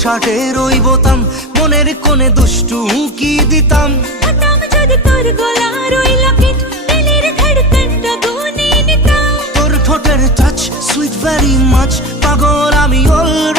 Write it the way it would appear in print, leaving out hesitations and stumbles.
শার্টের ওই বোতাম, মনের কোণে দুষ্টু উঁকি দিতাম। হতাম যদি তোর গলার ওই লকেট, দিলের ধড়কনটা গুনে নিতাম। তোর ঠোঁটের টাচ সুইট ভেরি মাচ, পাগল আমি অলরেডি।